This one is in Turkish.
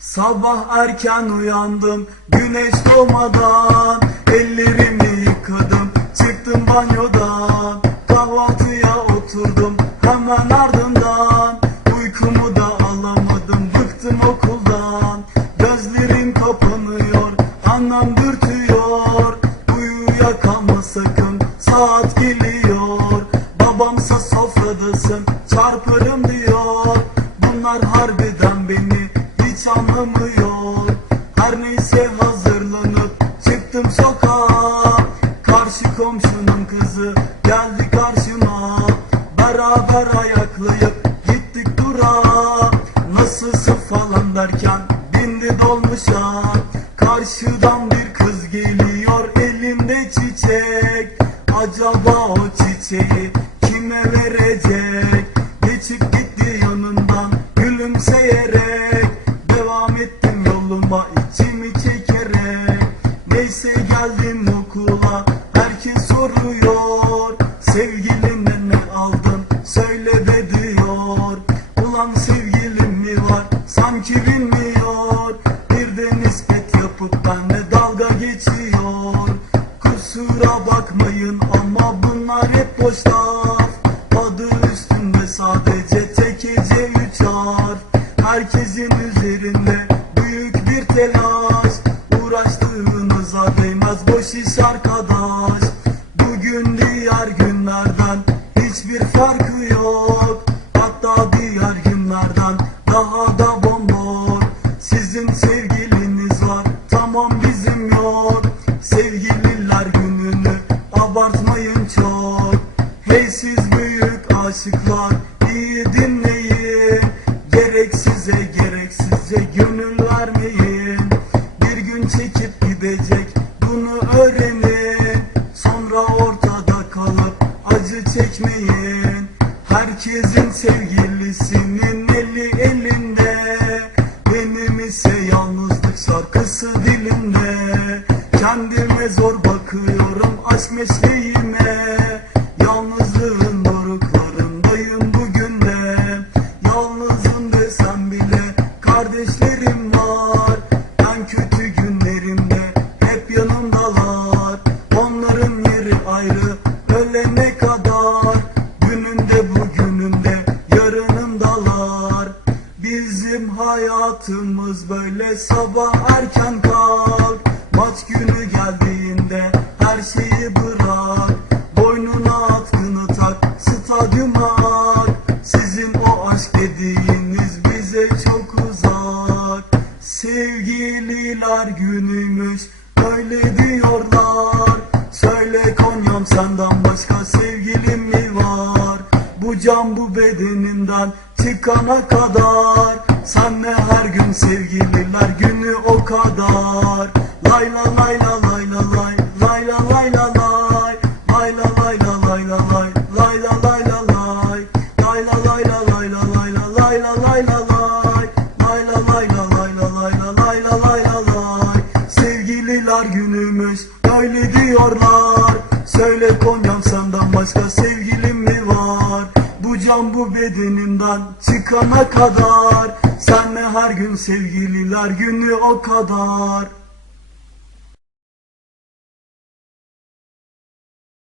Sabah erken uyandım güneş doğmadan Ellerimi yıkadım. Çıktım banyodan Kahvaltıya oturdum. Hemen ardından Uykumu da alamadım. Bıktım okuldan Gözlerim kapanıyor annem dürtüyor. Uyuya kalma sakın saat geliyor hiç anlamıyor Her neyse hazırlanıp çıktım sokağa. Karşı komşunun kızı geldi karşıma. Beraber ayaklayıp gittik durağa. Nasılsın falan derken bindi dolmuşa. Karşıdan bir kız geliyor elinde çiçek. Acaba o çiçeği kime verecek bunlar hep boş Adı üstünde sadece tek hece üç harf Herkesin üzerinde büyük bir telaş. Uğraştığınıza değmez boş iş arkadaş. Bugün diğer günlerden hiçbir farkı yok Hey siz büyük aşıklar iyi dinleyin. Gereksize gereksize gönül vermeyin. Bir gün çekip gidecek bunu öğrenin. Sonra ortada kalıp acı çekmeyin. Herkesin sevgilisinin kardeşlerim var. Ben kötü günlerimde hep yanımdalar. Onların yeri ayrı ölene kadar. Gününde bugünümde yarınımdalar. Bizim hayatımız böyle sabah erken kalk. Maç günü geldiğinde her şeyi bırak Sevgililer günümüz öyle diyorlar. Söyle Konyam senden başka sevgilim mi var? Bu can bu bedenimden çıkana kadar. Senle her gün sevgililer günü o kadar. Lay la lay la lay la lay Lay la lay la lay başka sevgilim mi var? Bu can bu bedenimden çıkana kadar. Senle her gün sevgililer günü o kadar